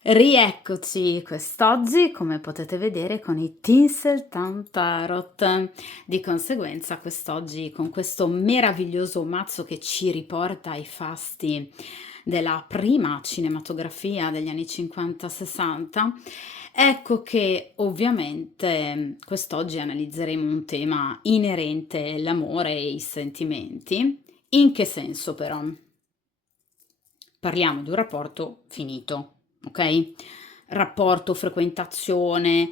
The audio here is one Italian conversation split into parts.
Rieccoci quest'oggi, come potete vedere, con i Tinseltown Tarot. Di conseguenza, quest'oggi, con questo meraviglioso mazzo che ci riporta ai fasti della prima cinematografia degli anni 50-60, ecco che ovviamente quest'oggi analizzeremo un tema inerente all'amore e ai sentimenti. In che senso però? Parliamo di un rapporto finito, ok? Rapporto, frequentazione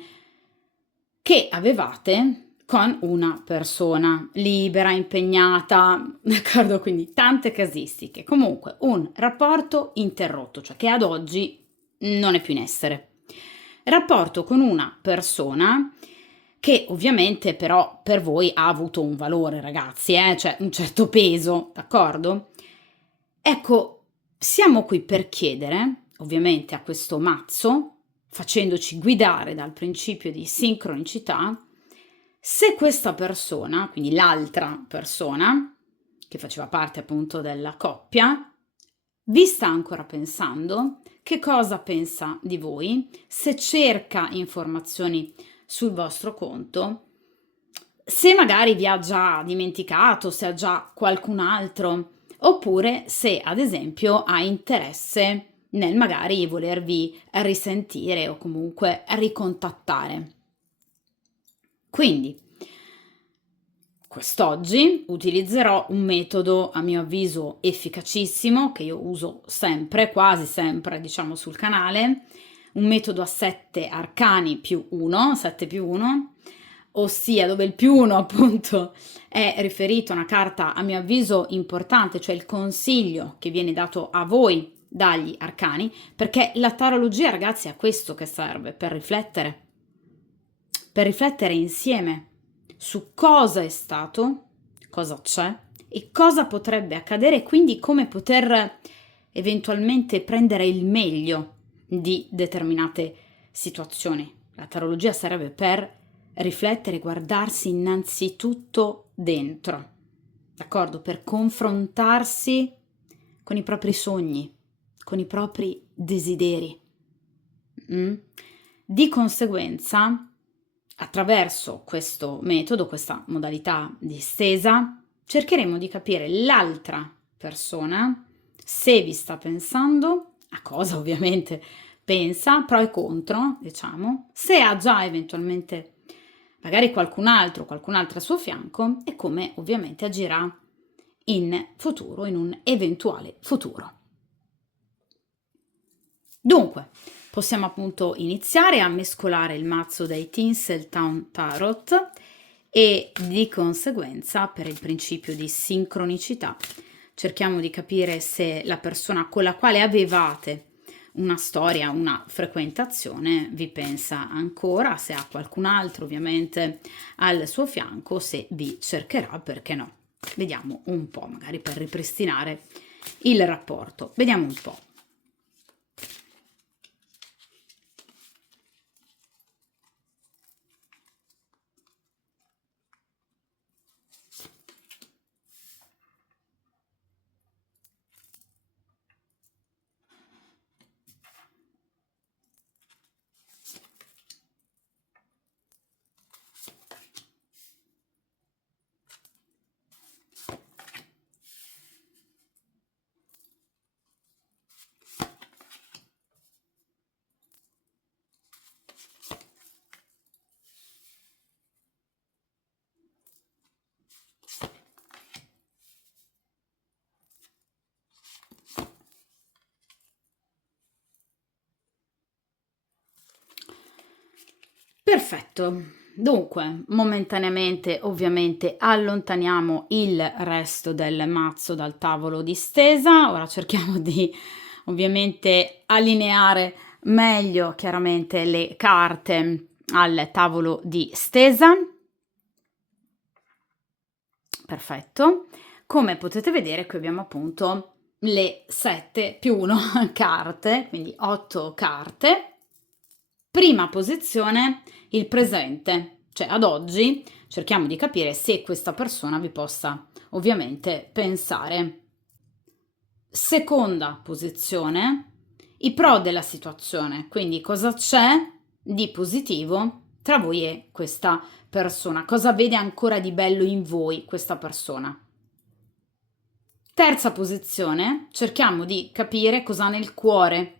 che avevate con una persona libera, impegnata, d'accordo? Quindi tante casistiche. Comunque un rapporto interrotto, cioè che ad oggi non è più in essere. Rapporto con una persona che ovviamente però per voi ha avuto un valore, ragazzi, cioè un certo peso, d'accordo? Ecco, siamo qui per chiedere, ovviamente a questo mazzo, facendoci guidare dal principio di sincronicità, se questa persona, quindi l'altra persona, che faceva parte appunto della coppia, vi sta ancora pensando, che cosa pensa di voi, se cerca informazioni sul vostro conto, se magari vi ha già dimenticato, se ha già qualcun altro, oppure se ad esempio ha interesse nel magari volervi risentire o comunque ricontattare. Quindi, quest'oggi utilizzerò un metodo a mio avviso efficacissimo che io uso sempre, quasi sempre, diciamo sul canale, un metodo a 7 arcani più 1, 7 più 1, ossia dove il più 1 appunto è riferito a una carta a mio avviso importante, cioè il consiglio che viene dato a voi dagli arcani, perché la tarologia, ragazzi, è a questo che serve, per riflettere insieme su cosa è stato, cosa c'è e cosa potrebbe accadere, e quindi come poter eventualmente prendere il meglio di determinate situazioni. La tarologia serve per riflettere, guardarsi innanzitutto dentro, d'accordo? Per confrontarsi con i propri sogni, con i propri desideri. Di conseguenza, attraverso questo metodo, questa modalità di stesa, cercheremo di capire l'altra persona, se vi sta pensando, a cosa ovviamente pensa, pro e contro, diciamo, se ha già eventualmente magari qualcun'altra a suo fianco e come ovviamente agirà in futuro, in un eventuale futuro. Dunque, possiamo appunto iniziare a mescolare il mazzo dei Tinseltown Tarot e di conseguenza, per il principio di sincronicità, cerchiamo di capire se la persona con la quale avevate una storia, una frequentazione, vi pensa ancora, se ha qualcun altro ovviamente al suo fianco, se vi cercherà, perché no. Vediamo un po', magari per ripristinare il rapporto. Vediamo un po'. Perfetto. Dunque, momentaneamente ovviamente allontaniamo il resto del mazzo dal tavolo di stesa. Ora cerchiamo di ovviamente allineare meglio chiaramente le carte al tavolo di stesa. Perfetto. Come potete vedere qui abbiamo appunto le 7 più 1 carte, quindi 8 carte. Prima posizione, il presente, cioè ad oggi cerchiamo di capire se questa persona vi possa ovviamente pensare. Seconda posizione, i pro della situazione, quindi cosa c'è di positivo tra voi e questa persona, cosa vede ancora di bello in voi questa persona. Terza posizione, cerchiamo di capire cosa ha nel cuore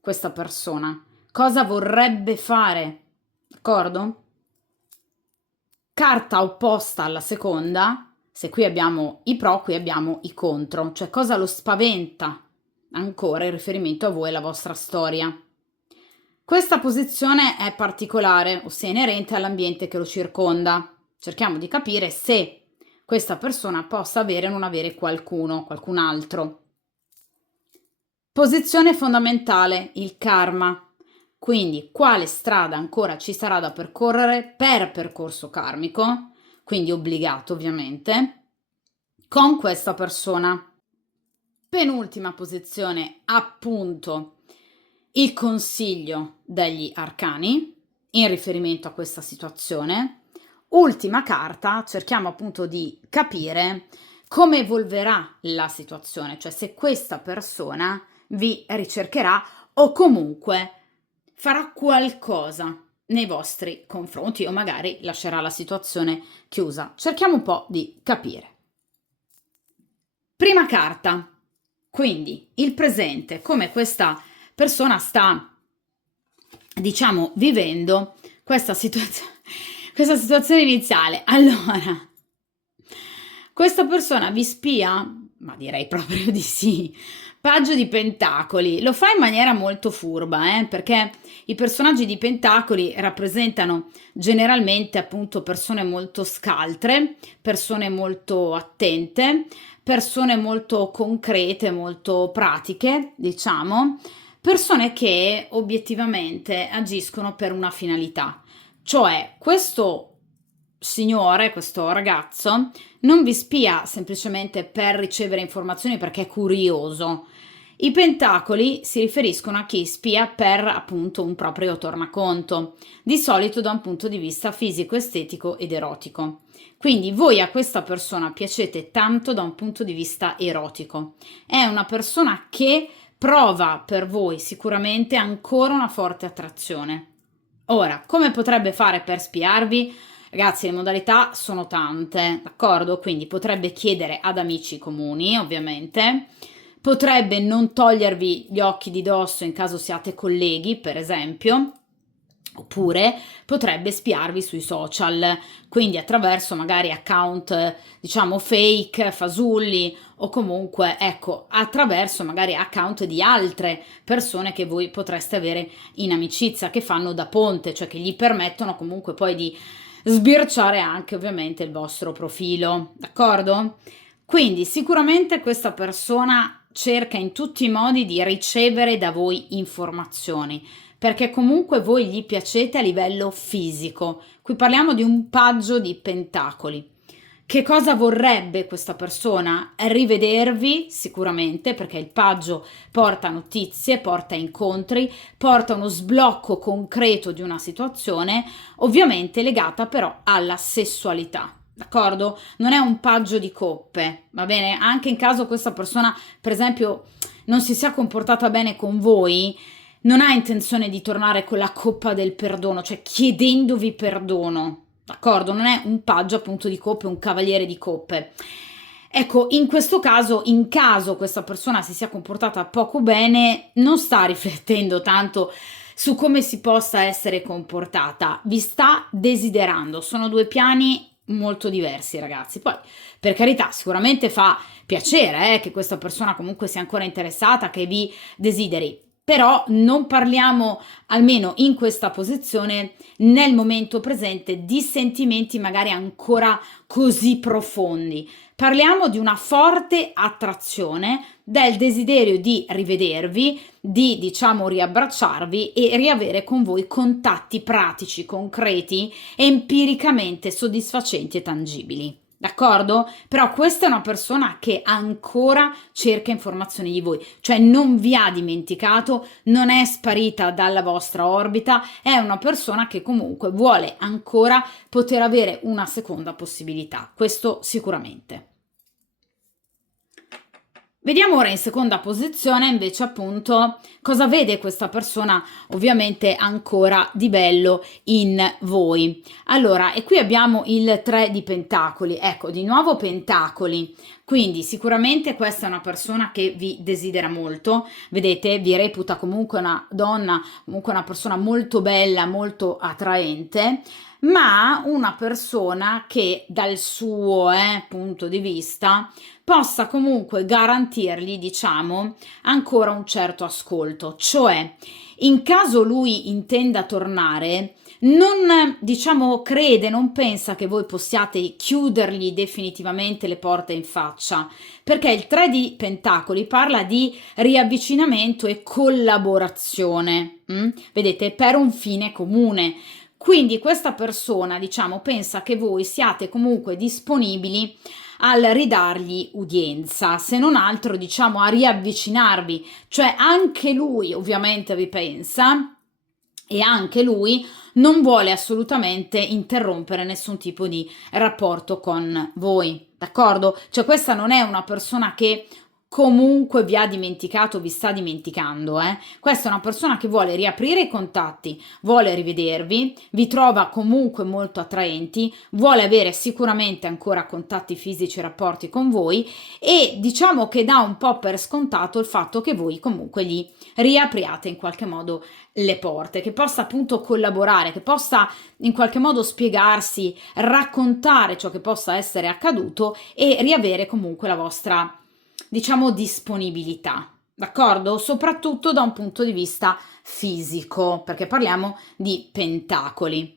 questa persona, cosa vorrebbe fare, d'accordo? Carta opposta alla seconda, se qui abbiamo i pro, qui abbiamo i contro, cioè cosa lo spaventa ancora in riferimento a voi e alla vostra storia. Questa posizione è particolare, ossia inerente all'ambiente che lo circonda. Cerchiamo di capire se questa persona possa avere o non avere qualcuno, qualcun altro. Posizione fondamentale, il karma. Quindi quale strada ancora ci sarà da percorrere per percorso karmico, quindi obbligato ovviamente, con questa persona. Penultima posizione, appunto, il consiglio degli arcani in riferimento a questa situazione. Ultima carta, cerchiamo appunto di capire come evolverà la situazione, cioè se questa persona vi ricercherà o comunque farà qualcosa nei vostri confronti o magari lascerà la situazione chiusa. Cerchiamo un po' di capire. Prima carta, quindi il presente, come questa persona sta, diciamo, vivendo questa situazione iniziale. Allora, questa persona vi spia? Ma direi proprio di sì. Paggio di Pentacoli, lo fa in maniera molto furba, perché i personaggi di Pentacoli rappresentano generalmente appunto persone molto scaltre, persone molto attente, persone molto concrete, molto pratiche, diciamo, persone che obiettivamente agiscono per una finalità. Cioè, questo signore, questo ragazzo, non vi spia semplicemente per ricevere informazioni perché è curioso. I pentacoli si riferiscono a chi spia per appunto un proprio tornaconto, di solito da un punto di vista fisico, estetico ed erotico. Quindi voi a questa persona piacete tanto da un punto di vista erotico. È una persona che prova per voi sicuramente ancora una forte attrazione. Ora, come potrebbe fare per spiarvi? Ragazzi, le modalità sono tante, d'accordo? Quindi potrebbe chiedere ad amici comuni, ovviamente. Potrebbe non togliervi gli occhi di dosso in caso siate colleghi, per esempio. Oppure potrebbe spiarvi sui social, quindi attraverso magari account, diciamo, fake, fasulli o comunque, ecco, attraverso magari account di altre persone che voi potreste avere in amicizia, che fanno da ponte, cioè che gli permettono comunque poi di sbirciare anche ovviamente il vostro profilo, d'accordo? Quindi sicuramente questa persona cerca in tutti i modi di ricevere da voi informazioni, perché comunque voi gli piacete a livello fisico. Qui parliamo di un paggio di pentacoli. Che cosa vorrebbe questa persona? Rivedervi sicuramente, perché il paggio porta notizie, porta incontri, porta uno sblocco concreto di una situazione, ovviamente legata però alla sessualità. D'accordo? Non è un paggio di coppe, va bene? Anche in caso questa persona, per esempio, non si sia comportata bene con voi, non ha intenzione di tornare con la coppa del perdono, cioè chiedendovi perdono, d'accordo? Non è un paggio appunto di coppe, un cavaliere di coppe. Ecco, in questo caso, in caso questa persona si sia comportata poco bene, non sta riflettendo tanto su come si possa essere comportata, vi sta desiderando, sono due piani molto diversi, ragazzi. Poi, per carità, sicuramente fa piacere che questa persona comunque sia ancora interessata, che vi desideri, però non parliamo, almeno in questa posizione, nel momento presente, di sentimenti magari ancora così profondi. Parliamo di una forte attrazione, del desiderio di rivedervi, di diciamo riabbracciarvi e riavere con voi contatti pratici, concreti, empiricamente soddisfacenti e tangibili. D'accordo? Però questa è una persona che ancora cerca informazioni di voi, cioè non vi ha dimenticato, non è sparita dalla vostra orbita, è una persona che comunque vuole ancora poter avere una seconda possibilità, questo sicuramente. Vediamo ora in seconda posizione invece appunto cosa vede questa persona ovviamente ancora di bello in voi. Allora, e qui abbiamo il 3 di pentacoli, ecco di nuovo pentacoli, quindi sicuramente questa è una persona che vi desidera molto, vedete, vi reputa comunque una donna, comunque una persona molto bella, molto attraente, ma una persona che dal suo punto di vista possa comunque garantirgli, diciamo, ancora un certo ascolto, cioè in caso lui intenda tornare, non, diciamo, crede, non pensa che voi possiate chiudergli definitivamente le porte in faccia, perché il 3 di Pentacoli parla di riavvicinamento e collaborazione, vedete, per un fine comune. Quindi questa persona, diciamo, pensa che voi siate comunque disponibili al ridargli udienza, se non altro diciamo a riavvicinarvi, cioè anche lui ovviamente vi pensa e anche lui non vuole assolutamente interrompere nessun tipo di rapporto con voi, d'accordo? Cioè questa non è una persona che comunque vi ha dimenticato, vi sta dimenticando, eh? Questa è una persona che vuole riaprire i contatti, vuole rivedervi, vi trova comunque molto attraenti, vuole avere sicuramente ancora contatti fisici e rapporti con voi e diciamo che dà un po' per scontato il fatto che voi comunque gli riapriate in qualche modo le porte, che possa appunto collaborare, che possa in qualche modo spiegarsi, raccontare ciò che possa essere accaduto e riavere comunque la vostra, diciamo, disponibilità, d'accordo? Soprattutto da un punto di vista fisico, perché parliamo di pentacoli.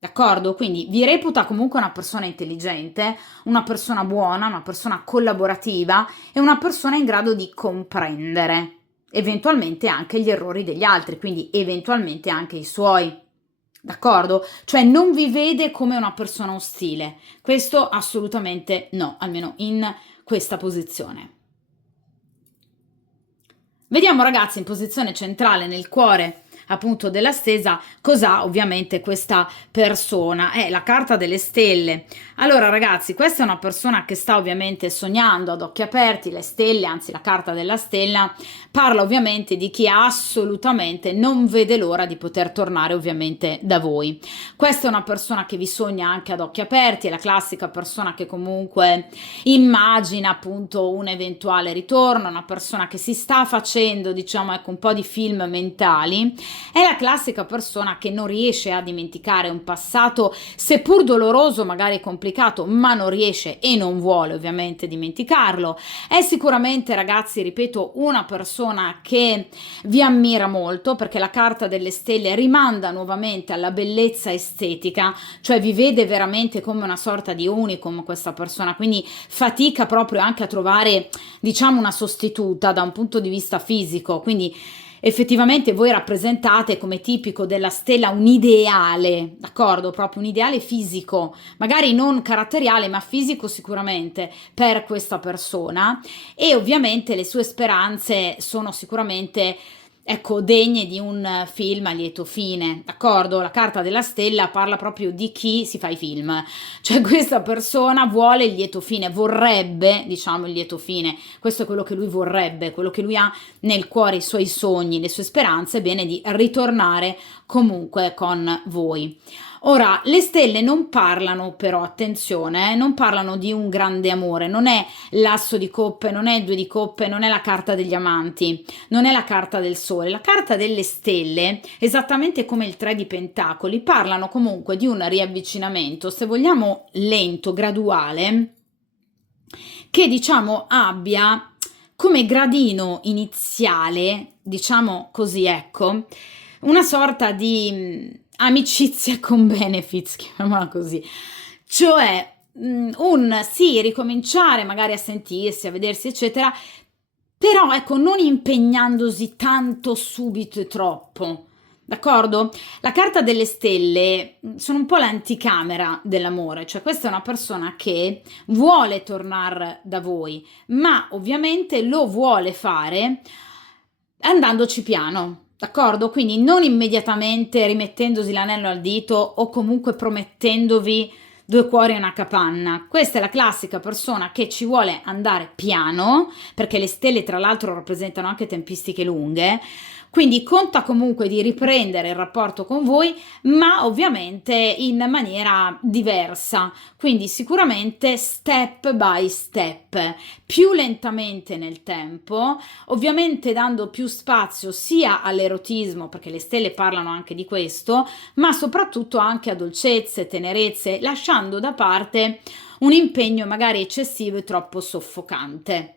D'accordo? Quindi vi reputa comunque una persona intelligente, una persona buona, una persona collaborativa e una persona in grado di comprendere eventualmente anche gli errori degli altri, quindi eventualmente anche i suoi. D'accordo? Cioè non vi vede come una persona ostile. Questo assolutamente no, almeno in questa posizione. Vediamo ragazzi in posizione centrale nel cuore appunto della stesa cos'ha ovviamente questa persona, è la carta delle stelle. Allora ragazzi, questa è una persona che sta ovviamente sognando ad occhi aperti, le stelle, anzi la carta della stella parla ovviamente di chi assolutamente non vede l'ora di poter tornare ovviamente da voi. Questa è una persona che vi sogna anche ad occhi aperti, è la classica persona che comunque immagina appunto un eventuale ritorno, una persona che si sta facendo, diciamo, ecco, un po' di film mentali, è la classica persona che non riesce a dimenticare un passato, seppur doloroso, magari complicato, ma non riesce e non vuole ovviamente dimenticarlo. È sicuramente, ragazzi, ripeto, una persona che vi ammira molto perché la carta delle stelle rimanda nuovamente alla bellezza estetica, cioè vi vede veramente come una sorta di unicum questa persona, quindi fatica proprio anche a trovare, diciamo, una sostituta da un punto di vista fisico, quindi effettivamente voi rappresentate come tipico della stella un ideale, d'accordo? Proprio un ideale fisico, magari non caratteriale, ma fisico sicuramente per questa persona e ovviamente le sue speranze sono sicuramente, ecco, degne di un film a lieto fine, d'accordo? La carta della stella parla proprio di chi si fa i film, cioè questa persona vuole il lieto fine, vorrebbe, diciamo, il lieto fine, questo è quello che lui vorrebbe, quello che lui ha nel cuore, i suoi sogni, le sue speranze, bene di ritornare comunque con voi. Ora, le stelle non parlano però, attenzione, non parlano di un grande amore, non è l'asso di coppe, non è il due di coppe, non è la carta degli amanti, non è la carta del sole. La carta delle stelle, esattamente come il 3 di pentacoli, parlano comunque di un riavvicinamento, se vogliamo lento, graduale, che diciamo abbia come gradino iniziale, diciamo così, ecco, una sorta di amicizia con benefits, chiamiamola così, cioè un sì, ricominciare magari a sentirsi, a vedersi, eccetera, però ecco, non impegnandosi tanto subito e troppo. D'accordo? La carta delle stelle sono un po' l'anticamera dell'amore, cioè questa è una persona che vuole tornare da voi, ma ovviamente lo vuole fare andandoci piano, d'accordo? Quindi non immediatamente rimettendosi l'anello al dito o comunque promettendovi due cuori e una capanna. Questa è la classica persona che ci vuole andare piano, perché le stelle tra l'altro rappresentano anche tempistiche lunghe, quindi conta comunque di riprendere il rapporto con voi, ma ovviamente in maniera diversa, quindi sicuramente step by step, più lentamente nel tempo, ovviamente dando più spazio sia all'erotismo, perché le stelle parlano anche di questo, ma soprattutto anche a dolcezze, tenerezze, lasciando da parte un impegno magari eccessivo e troppo soffocante.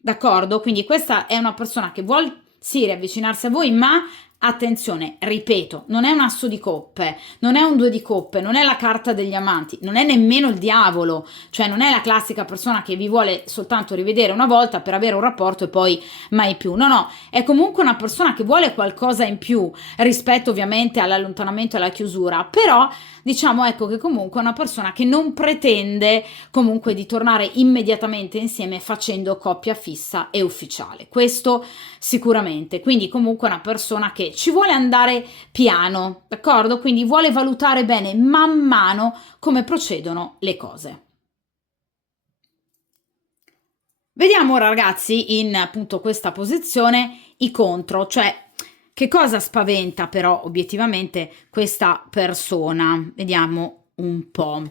D'accordo? Quindi questa è una persona che vuole sì riavvicinarsi a voi, ma attenzione, ripeto, non è un asso di coppe, non è un due di coppe, non è la carta degli amanti, non è nemmeno il diavolo, cioè non è la classica persona che vi vuole soltanto rivedere una volta per avere un rapporto e poi mai più. No, no, è comunque una persona che vuole qualcosa in più rispetto ovviamente all'allontanamento e alla chiusura, però diciamo ecco che comunque è una persona che non pretende comunque di tornare immediatamente insieme facendo coppia fissa e ufficiale. Questo sicuramente. Quindi comunque è una persona che ci vuole andare piano, d'accordo? Quindi vuole valutare bene man mano come procedono le cose. Vediamo ora ragazzi in appunto questa posizione i contro, cioè che cosa spaventa però obiettivamente questa persona. Vediamo un po'.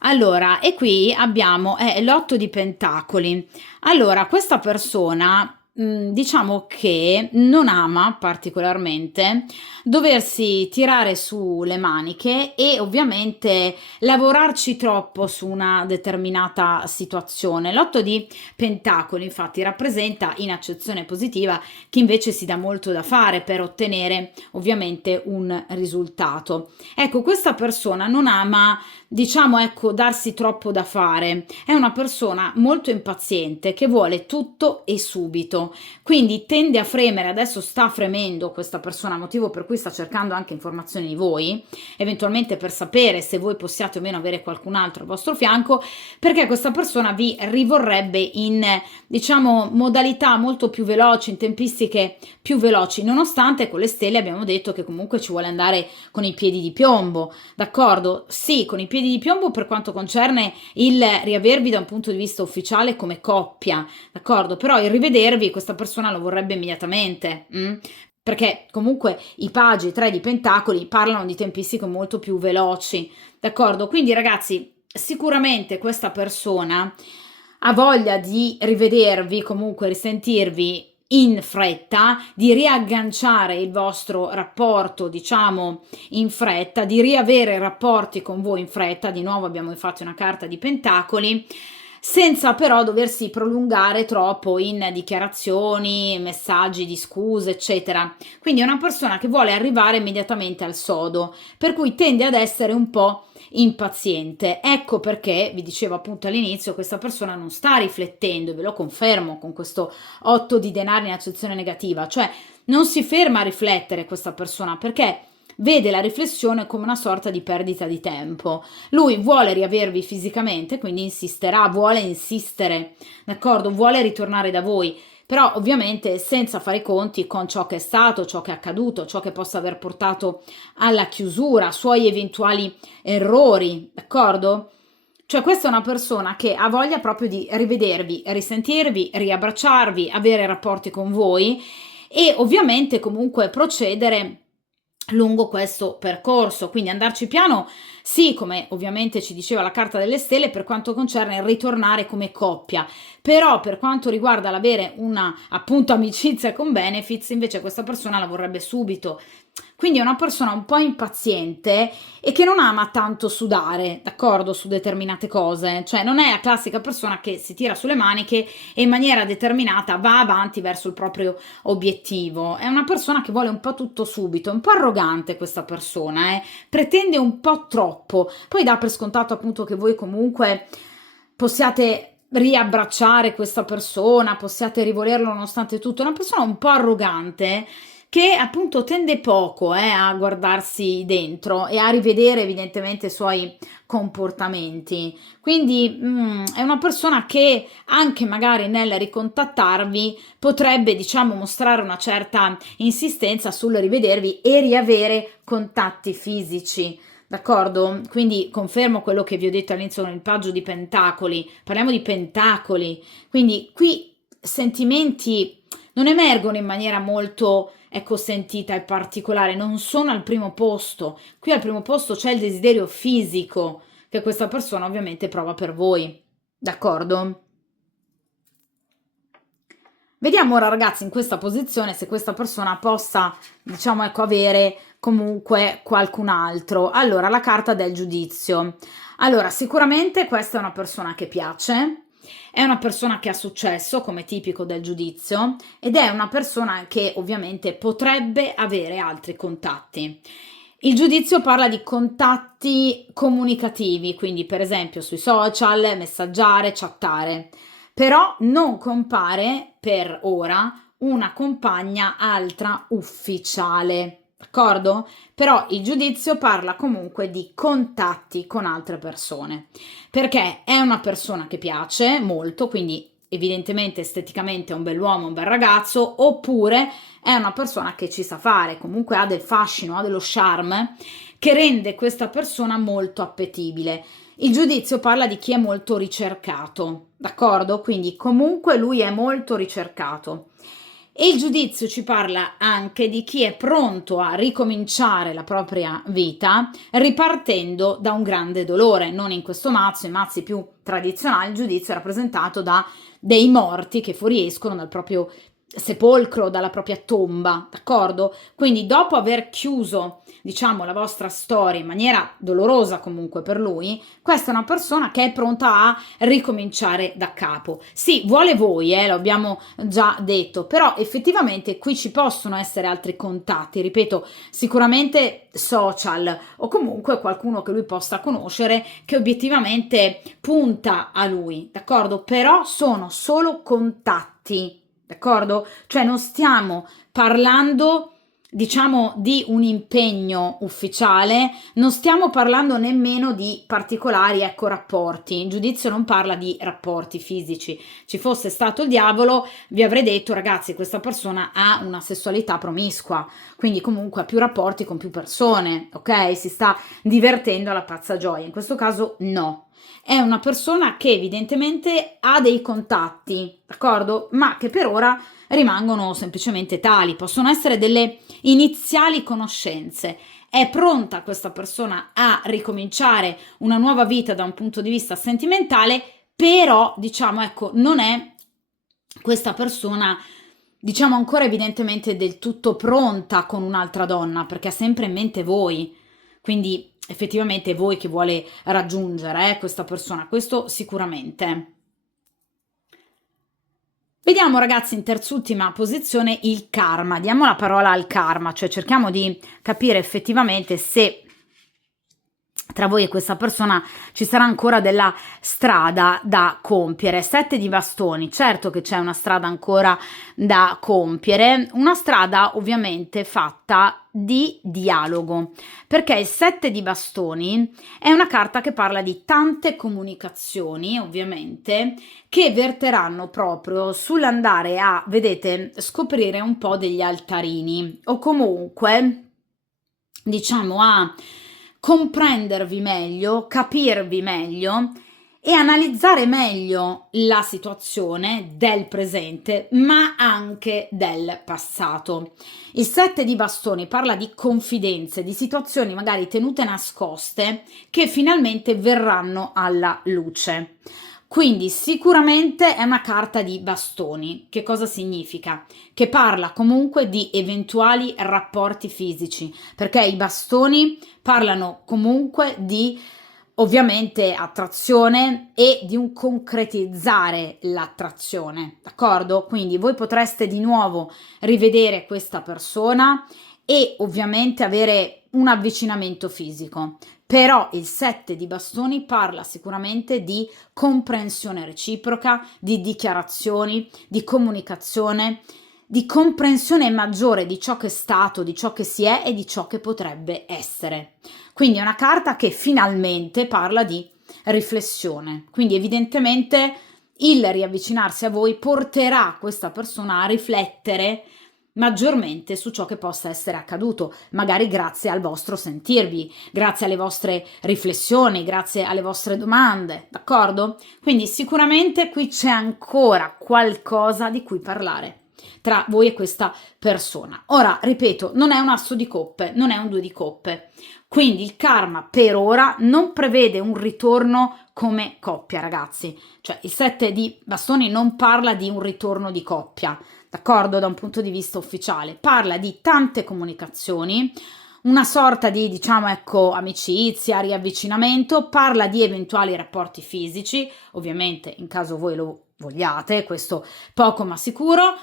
Allora, e qui abbiamo l'otto di pentacoli. Allora, questa persona diciamo che non ama particolarmente doversi tirare su le maniche e ovviamente lavorarci troppo su una determinata situazione. L'otto di pentacoli infatti rappresenta in accezione positiva chi invece si dà molto da fare per ottenere ovviamente un risultato. Ecco, questa persona non ama, diciamo, ecco, darsi troppo da fare. È una persona molto impaziente che vuole tutto e subito, quindi tende a fremere, adesso sta fremendo questa persona, motivo per cui sta cercando anche informazioni di voi, eventualmente per sapere se voi possiate o meno avere qualcun altro al vostro fianco, perché questa persona vi rivorrebbe in, diciamo, modalità molto più veloci, in tempistiche più veloci, nonostante con le stelle abbiamo detto che comunque ci vuole andare con i piedi di piombo, d'accordo? Sì, con i piedi di piombo per quanto concerne il riavervi da un punto di vista ufficiale come coppia, d'accordo? Però il rivedervi questa persona lo vorrebbe immediatamente, perché comunque i pagi, i tre di pentacoli parlano di tempistiche molto più veloci, d'accordo? Quindi ragazzi, sicuramente questa persona ha voglia di rivedervi, comunque risentirvi in fretta, di riagganciare il vostro rapporto, diciamo, in fretta, di riavere rapporti con voi in fretta. Di nuovo abbiamo infatti una carta di pentacoli, senza però doversi prolungare troppo in dichiarazioni, messaggi di scuse, eccetera. Quindi è una persona che vuole arrivare immediatamente al sodo, per cui tende ad essere un po' impaziente. Ecco perché, vi dicevo appunto all'inizio, questa persona non sta riflettendo, e ve lo confermo con questo 8 di denari in accezione negativa, cioè non si ferma a riflettere questa persona perché vede la riflessione come una sorta di perdita di tempo. Lui vuole riavervi fisicamente, quindi insisterà, vuole insistere, d'accordo? Vuole ritornare da voi, però ovviamente senza fare i conti con ciò che è stato, ciò che è accaduto, ciò che possa aver portato alla chiusura, suoi eventuali errori, d'accordo? Cioè questa è una persona che ha voglia proprio di rivedervi, risentirvi, riabbracciarvi, avere rapporti con voi e ovviamente comunque procedere lungo questo percorso, quindi andarci piano, sì, come ovviamente ci diceva la carta delle stelle per quanto concerne il ritornare come coppia, però per quanto riguarda l'avere una appunto amicizia con benefits, invece questa persona la vorrebbe subito. Quindi è una persona un po' impaziente e che non ama tanto sudare, d'accordo, su determinate cose, cioè non è la classica persona che si tira sulle maniche e in maniera determinata va avanti verso il proprio obiettivo. È una persona che vuole un po' tutto subito, un po' arrogante questa persona, pretende un po' troppo, poi dà per scontato appunto che voi comunque possiate riabbracciare questa persona, possiate rivolerlo nonostante tutto, è una persona un po' arrogante che appunto tende poco a guardarsi dentro e a rivedere evidentemente i suoi comportamenti. Quindi è una persona che anche magari nel ricontattarvi potrebbe, diciamo, mostrare una certa insistenza sul rivedervi e riavere contatti fisici. d'accordo? Quindi confermo quello che vi ho detto all'inizio con il paggio di pentacoli, parliamo di pentacoli, quindi qui sentimenti non emergono in maniera molto, ecco, sentita e particolare, non sono al primo posto, qui al primo posto c'è il desiderio fisico che questa persona ovviamente prova per voi, d'accordo? Vediamo ora ragazzi in questa posizione se questa persona possa, diciamo ecco, avere comunque qualcun altro. Allora, la carta del giudizio. Allora, sicuramente questa è una persona che piace, è una persona che ha successo, come tipico del giudizio, ed è una persona che ovviamente potrebbe avere altri contatti. Il giudizio parla di contatti comunicativi, quindi per esempio sui social, messaggiare, chattare, però non compare per ora una compagna altra ufficiale, d'accordo? Però il giudizio parla comunque di contatti con altre persone, perché è una persona che piace molto, quindi evidentemente esteticamente è un bell'uomo, un bel ragazzo, oppure è una persona che ci sa fare, comunque ha del fascino, ha dello charme che rende questa persona molto appetibile. Il giudizio parla di chi è molto ricercato, d'accordo? Quindi comunque lui è molto ricercato. E il giudizio ci parla anche di chi è pronto a ricominciare la propria vita ripartendo da un grande dolore. Non in questo mazzo, i mazzi più tradizionali, il giudizio è rappresentato da dei morti che fuoriescono dal proprio sepolcro, dalla propria tomba, d'accordo? Quindi dopo aver chiuso, diciamo, la vostra storia in maniera dolorosa comunque per lui, questa è una persona che è pronta a ricominciare da capo. Sì, vuole voi, lo abbiamo già detto, però effettivamente qui ci possono essere altri contatti, ripeto, sicuramente social o comunque qualcuno che lui possa conoscere che obiettivamente punta a lui, d'accordo? Però sono solo contatti. D'accordo? Cioè non stiamo parlando, diciamo, di un impegno ufficiale, non stiamo parlando nemmeno di particolari, ecco, rapporti. Il giudizio non parla di rapporti fisici. Ci fosse stato il diavolo, vi avrei detto, ragazzi, questa persona ha una sessualità promiscua, quindi comunque ha più rapporti con più persone, ok? Si sta divertendo alla pazza gioia. In questo caso no. È una persona che evidentemente ha dei contatti, d'accordo? Ma che per ora rimangono semplicemente tali, possono essere delle iniziali conoscenze. È pronta questa persona a ricominciare una nuova vita da un punto di vista sentimentale, però diciamo ecco, non è questa persona diciamo ancora evidentemente del tutto pronta con un'altra donna, perché ha sempre in mente voi. Quindi effettivamente è voi che vuole raggiungere questa persona, questo sicuramente. Vediamo ragazzi in terz'ultima posizione il karma, diamo la parola al karma, cioè cerchiamo di capire effettivamente se tra voi e questa persona ci sarà ancora della strada da compiere. 7 di bastoni, certo che c'è una strada ancora da compiere, una strada ovviamente fatta di dialogo, perché il 7 di bastoni è una carta che parla di tante comunicazioni, ovviamente, che verteranno proprio sull'andare a, vedete, scoprire un po' degli altarini o comunque diciamo a comprendervi meglio, capirvi meglio e analizzare meglio la situazione del presente, ma anche del passato. Il 7 di bastoni parla di confidenze, di situazioni magari tenute nascoste che finalmente verranno alla luce. Quindi sicuramente è una carta di bastoni. Che cosa significa? Che parla comunque di eventuali rapporti fisici, perché i bastoni parlano comunque di ovviamente attrazione e di un concretizzare l'attrazione, d'accordo? Quindi voi potreste di nuovo rivedere questa persona e ovviamente avere un avvicinamento fisico. Però il 7 di bastoni parla sicuramente di comprensione reciproca, di dichiarazioni, di comunicazione, di comprensione maggiore di ciò che è stato, di ciò che si è e di ciò che potrebbe essere. Quindi è una carta che finalmente parla di riflessione. Quindi evidentemente il riavvicinarsi a voi porterà questa persona a riflettere maggiormente su ciò che possa essere accaduto, magari grazie al vostro sentirvi, grazie alle vostre riflessioni, grazie alle vostre domande, d'accordo? Quindi sicuramente qui c'è ancora qualcosa di cui parlare tra voi e questa persona. Ora, ripeto, non è un asso di coppe, non è un due di coppe, quindi il karma per ora non prevede un ritorno come coppia, ragazzi. Cioè il 7 di bastoni non parla di un ritorno di coppia, d'accordo? Da un punto di vista ufficiale, parla di tante comunicazioni, una sorta di, diciamo, ecco, amicizia, riavvicinamento, parla di eventuali rapporti fisici, ovviamente in caso voi lo vogliate, questo poco ma sicuro.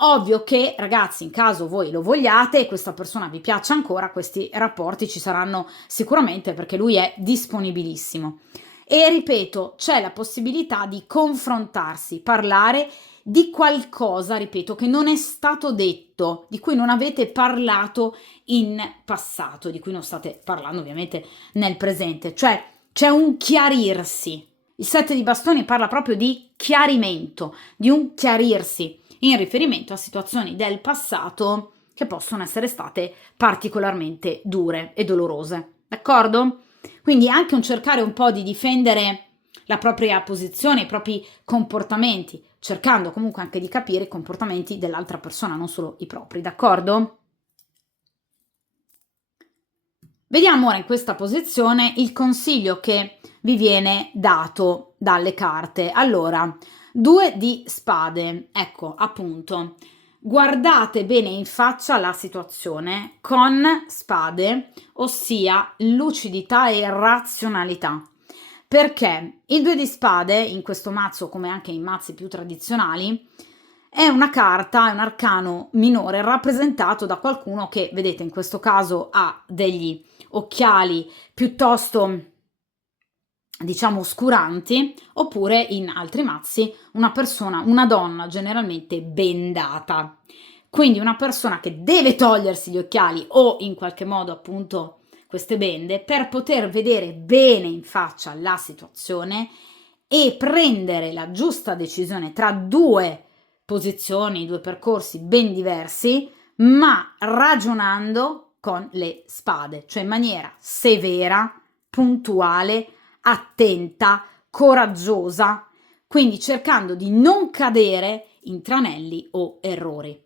Ovvio che, ragazzi, in caso voi lo vogliate e questa persona vi piaccia ancora, questi rapporti ci saranno sicuramente perché lui è disponibilissimo. E ripeto, c'è la possibilità di confrontarsi, parlare di qualcosa, ripeto, che non è stato detto, di cui non avete parlato in passato, di cui non state parlando ovviamente nel presente, cioè c'è un chiarirsi. Il 7 di bastoni parla proprio di chiarimento, di un chiarirsi in riferimento a situazioni del passato che possono essere state particolarmente dure e dolorose, d'accordo? Quindi anche un cercare un po' di difendere la propria posizione, i propri comportamenti, cercando comunque anche di capire i comportamenti dell'altra persona, non solo i propri, d'accordo? Vediamo ora in questa posizione il consiglio che vi viene dato dalle carte. Allora, 2 di spade, ecco appunto, guardate bene in faccia la situazione con spade, ossia lucidità e razionalità. Perché il 2 di spade, in questo mazzo come anche in mazzi più tradizionali, è una carta, è un arcano minore rappresentato da qualcuno che, vedete, in questo caso ha degli occhiali piuttosto, diciamo, oscuranti, oppure in altri mazzi una persona, una donna generalmente bendata. Quindi una persona che deve togliersi gli occhiali o in qualche modo appunto queste bende per poter vedere bene in faccia la situazione e prendere la giusta decisione tra due posizioni, due percorsi ben diversi, ma ragionando con le spade, cioè in maniera severa, puntuale, attenta, coraggiosa, quindi cercando di non cadere in tranelli o errori.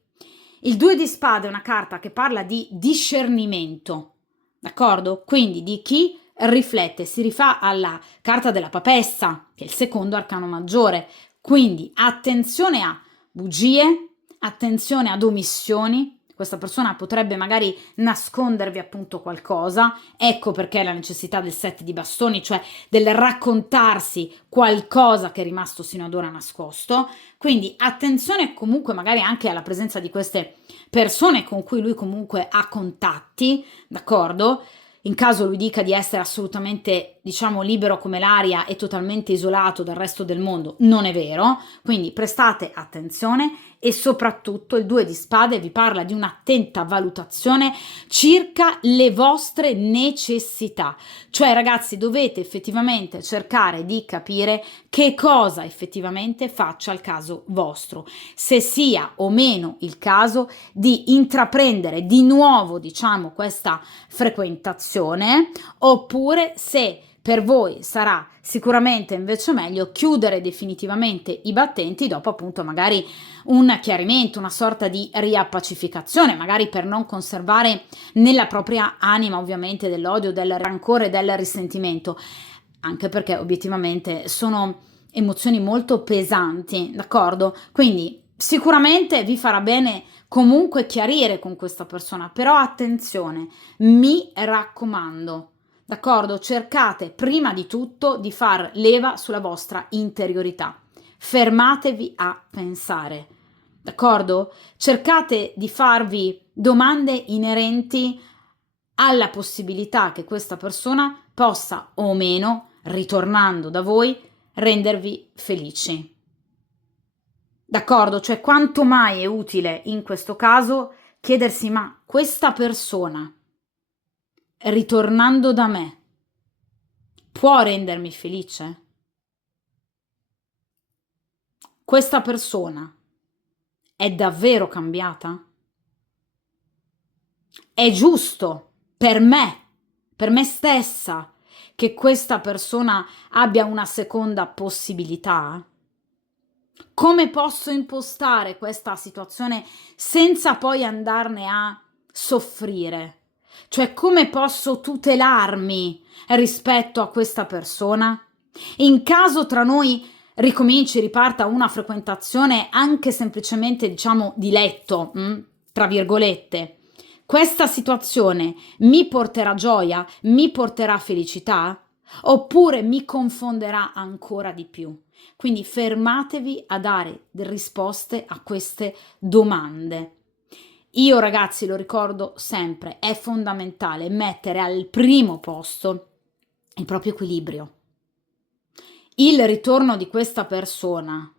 Il 2 di spade è una carta che parla di discernimento, d'accordo? Quindi di chi riflette, si rifà alla carta della papessa, che è il secondo arcano maggiore. Quindi attenzione a bugie, attenzione ad omissioni. Questa persona potrebbe magari nascondervi appunto qualcosa, ecco perché la necessità del 7 di bastoni, cioè del raccontarsi qualcosa che è rimasto sino ad ora nascosto. Quindi attenzione comunque magari anche alla presenza di queste persone con cui lui comunque ha contatti, d'accordo? In caso lui dica di essere assolutamente, diciamo, libero come l'aria e totalmente isolato dal resto del mondo, non è vero, quindi prestate attenzione e soprattutto il 2 di spade vi parla di un'attenta valutazione circa le vostre necessità. Cioè, ragazzi, dovete effettivamente cercare di capire che cosa effettivamente faccia al caso vostro, se sia o meno il caso di intraprendere di nuovo, diciamo, questa frequentazione, oppure se per voi sarà sicuramente invece meglio chiudere definitivamente i battenti dopo appunto magari un chiarimento, una sorta di riappacificazione, magari per non conservare nella propria anima ovviamente dell'odio, del rancore, del risentimento, anche perché obiettivamente sono emozioni molto pesanti, d'accordo? Quindi sicuramente vi farà bene comunque chiarire con questa persona, però attenzione, mi raccomando, d'accordo? Cercate prima di tutto di far leva sulla vostra interiorità. Fermatevi a pensare, d'accordo? Cercate di farvi domande inerenti alla possibilità che questa persona possa o meno, ritornando da voi, rendervi felici. D'accordo? Cioè, quanto mai è utile in questo caso chiedersi: ma questa persona, ritornando da me, può rendermi felice? Questa persona è davvero cambiata? è giusto per me stessa, che questa persona abbia una seconda possibilità? Come posso impostare questa situazione senza poi andarne a soffrire? Cioè, come posso tutelarmi rispetto a questa persona? In caso tra noi riparta una frequentazione anche semplicemente, diciamo, di letto, tra virgolette, questa situazione mi porterà gioia, mi porterà felicità, oppure mi confonderà ancora di più? Quindi fermatevi a dare risposte a queste domande. Io, ragazzi, lo ricordo sempre, è fondamentale mettere al primo posto il proprio equilibrio. Il ritorno di questa persona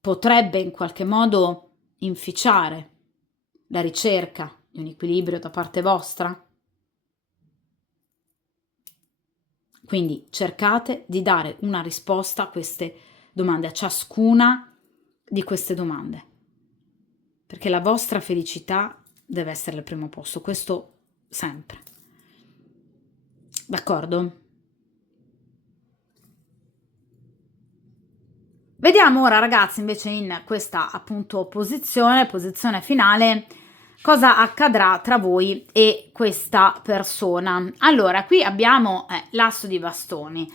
potrebbe in qualche modo inficiare la ricerca di un equilibrio da parte vostra? Quindi cercate di dare una risposta a queste domande, a ciascuna di queste domande, perché la vostra felicità deve essere al primo posto, questo sempre. D'accordo? Vediamo ora, ragazzi, invece in questa appunto posizione finale, cosa accadrà tra voi e questa persona. Allora, qui abbiamo l'asso di bastoni.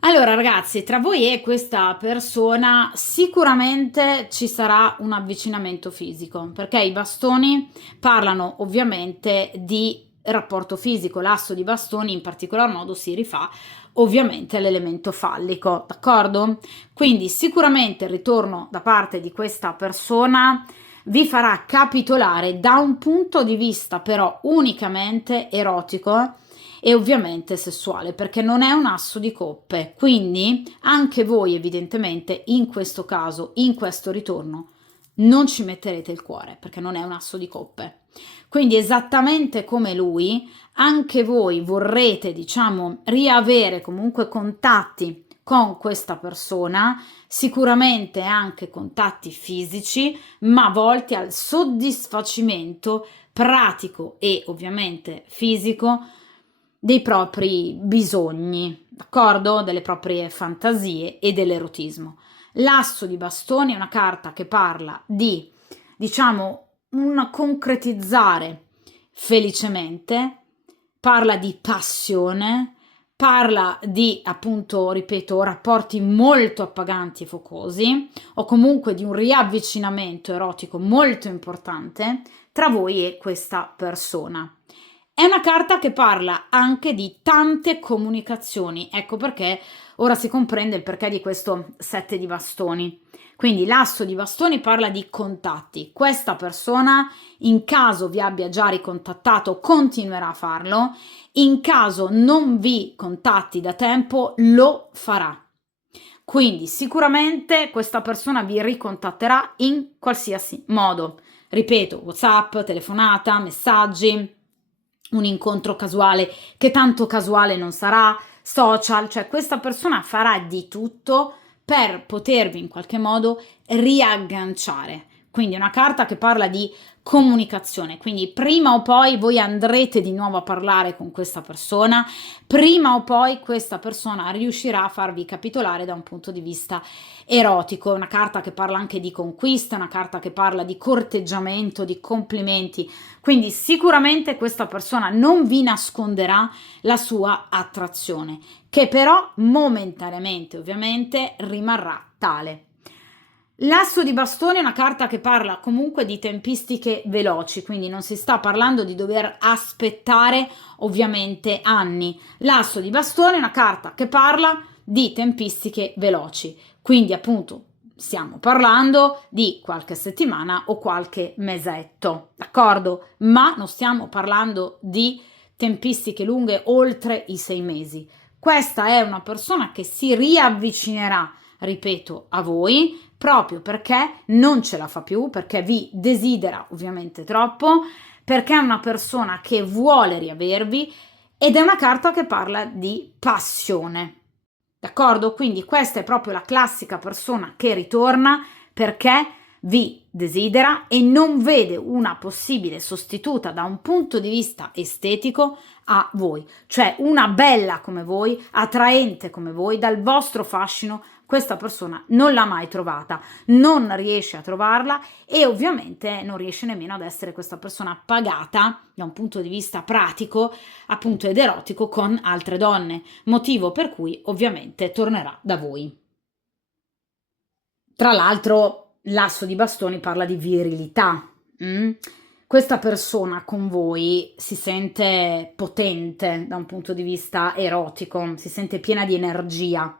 Allora, ragazzi, tra voi e questa persona sicuramente ci sarà un avvicinamento fisico, perché i bastoni parlano ovviamente di rapporto fisico. L'asso di bastoni in particolar modo si rifà ovviamente all'elemento fallico, d'accordo? Quindi sicuramente il ritorno da parte di questa persona vi farà capitolare da un punto di vista però unicamente erotico e ovviamente sessuale, perché non è un asso di coppe, quindi anche voi evidentemente in questo caso, in questo ritorno, non ci metterete il cuore, perché non è un asso di coppe. Quindi esattamente come lui, anche voi vorrete, diciamo, riavere comunque contatti con questa persona, sicuramente anche contatti fisici, ma volti al soddisfacimento pratico e ovviamente fisico dei propri bisogni, d'accordo? Delle proprie fantasie e dell'erotismo. L'asso di bastoni è una carta che parla di, diciamo, un concretizzare felicemente, parla di passione, parla di, appunto, ripeto, rapporti molto appaganti e focosi, o comunque di un riavvicinamento erotico molto importante tra voi e questa persona. È una carta che parla anche di tante comunicazioni, ecco perché ora si comprende il perché di questo 7 di bastoni. Quindi l'asso di bastoni parla di contatti. Questa persona, in caso vi abbia già ricontattato, continuerà a farlo. In caso non vi contatti da tempo, lo farà. Quindi sicuramente questa persona vi ricontatterà in qualsiasi modo. Ripeto, WhatsApp, telefonata, messaggi, un incontro casuale che tanto casuale non sarà, social, cioè questa persona farà di tutto per potervi in qualche modo riagganciare. Quindi è una carta che parla di comunicazione, quindi prima o poi voi andrete di nuovo a parlare con questa persona, prima o poi questa persona riuscirà a farvi capitolare da un punto di vista erotico. È una carta che parla anche di conquista, una carta che parla di corteggiamento, di complimenti, quindi sicuramente questa persona non vi nasconderà la sua attrazione, che però momentaneamente ovviamente rimarrà tale. L'asso di bastoni è una carta che parla comunque di tempistiche veloci, quindi non si sta parlando di dover aspettare ovviamente anni. L'asso di bastoni è una carta che parla di tempistiche veloci, quindi appunto stiamo parlando di qualche settimana o qualche mesetto, d'accordo? Ma non stiamo parlando di tempistiche lunghe oltre i 6 mesi. Questa è una persona che si riavvicinerà, ripeto, a voi proprio perché non ce la fa più, perché vi desidera ovviamente troppo, perché è una persona che vuole riavervi ed è una carta che parla di passione. D'accordo? Quindi questa è proprio la classica persona che ritorna perché vi desidera e non vede una possibile sostituta da un punto di vista estetico a voi, cioè una bella come voi, attraente come voi, dal vostro fascino. Questa persona non l'ha mai trovata, non riesce a trovarla e ovviamente non riesce nemmeno ad essere questa persona pagata da un punto di vista pratico, appunto ed erotico, con altre donne, motivo per cui ovviamente tornerà da voi. Tra l'altro l'asso di bastoni parla di virilità. Questa persona con voi si sente potente da un punto di vista erotico, si sente piena di energia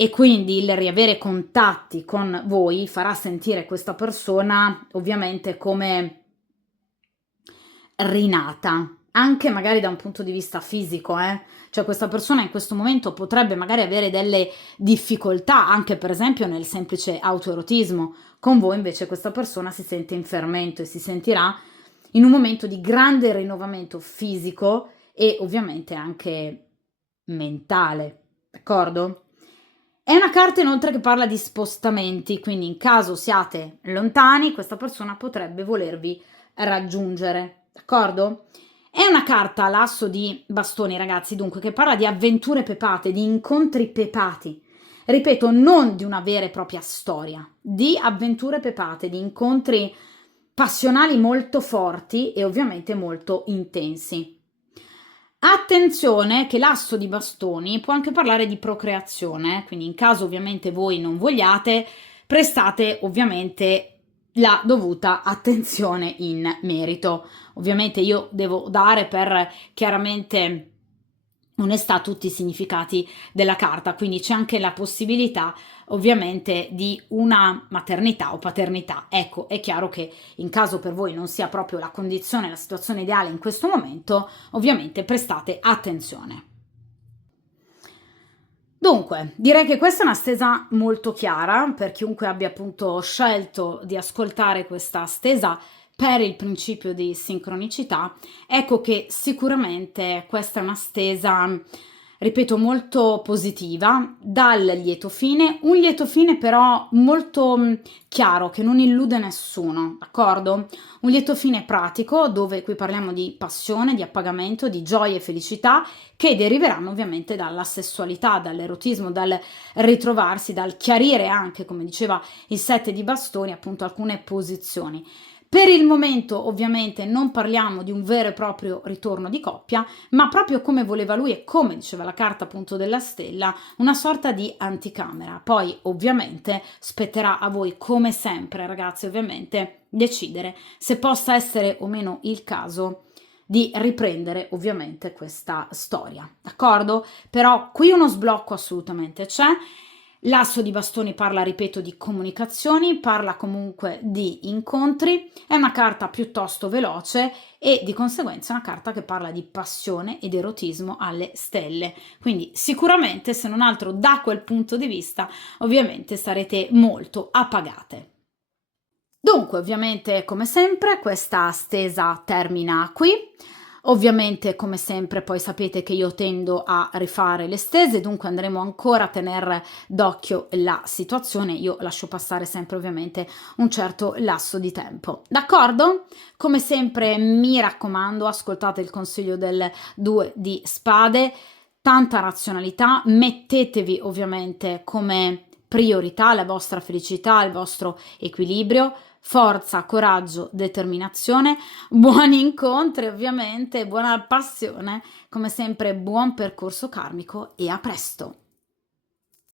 e quindi il riavere contatti con voi farà sentire questa persona ovviamente come rinata, anche magari da un punto di vista fisico, cioè questa persona in questo momento potrebbe magari avere delle difficoltà, anche per esempio nel semplice autoerotismo. Con voi invece questa persona si sente in fermento e si sentirà in un momento di grande rinnovamento fisico e ovviamente anche mentale, d'accordo? È una carta inoltre che parla di spostamenti, quindi in caso siate lontani, questa persona potrebbe volervi raggiungere, d'accordo? È una carta, l'asso di bastoni, ragazzi, dunque, che parla di avventure pepate, di incontri pepati. Ripeto, non di una vera e propria storia, di avventure pepate, di incontri passionali molto forti e ovviamente molto intensi. Attenzione che l'asso di bastoni può anche parlare di procreazione, quindi in caso ovviamente voi non vogliate, prestate ovviamente la dovuta attenzione in merito. Ovviamente io devo dare per chiaramente onestà tutti i significati della carta, quindi c'è anche la possibilità ovviamente di una maternità o paternità. Ecco, è chiaro che in caso per voi non sia proprio la condizione, la situazione ideale in questo momento, ovviamente prestate attenzione. Dunque, direi che questa è una stesa molto chiara per chiunque abbia appunto scelto di ascoltare questa stesa per il principio di sincronicità. Ecco che sicuramente questa è una stesa, ripeto, molto positiva, dal lieto fine, un lieto fine però molto chiaro, che non illude nessuno, d'accordo? Un lieto fine pratico, dove qui parliamo di passione, di appagamento, di gioia e felicità, che deriveranno ovviamente dalla sessualità, dall'erotismo, dal ritrovarsi, dal chiarire anche, come diceva il 7 di bastoni, appunto alcune posizioni. Per il momento ovviamente non parliamo di un vero e proprio ritorno di coppia, ma proprio come voleva lui e come diceva la carta appunto della stella, una sorta di anticamera. Poi ovviamente spetterà a voi come sempre, ragazzi, ovviamente decidere se possa essere o meno il caso di riprendere ovviamente questa storia, d'accordo? Però qui uno sblocco assolutamente c'è. L'asso di bastoni parla, ripeto, di comunicazioni, parla comunque di incontri, è una carta piuttosto veloce e di conseguenza una carta che parla di passione ed erotismo alle stelle. Quindi sicuramente, se non altro da quel punto di vista, ovviamente sarete molto appagate. Dunque, ovviamente, come sempre, questa stesa termina qui. Ovviamente, come sempre, poi sapete che io tendo a rifare le stese, dunque andremo ancora a tenere d'occhio la situazione. Io lascio passare sempre ovviamente un certo lasso di tempo. D'accordo? Come sempre, mi raccomando, ascoltate il consiglio del 2 di spade, tanta razionalità, mettetevi ovviamente come priorità la vostra felicità, il vostro equilibrio, forza, coraggio, determinazione, buoni incontri ovviamente, buona passione, come sempre buon percorso karmico e a presto!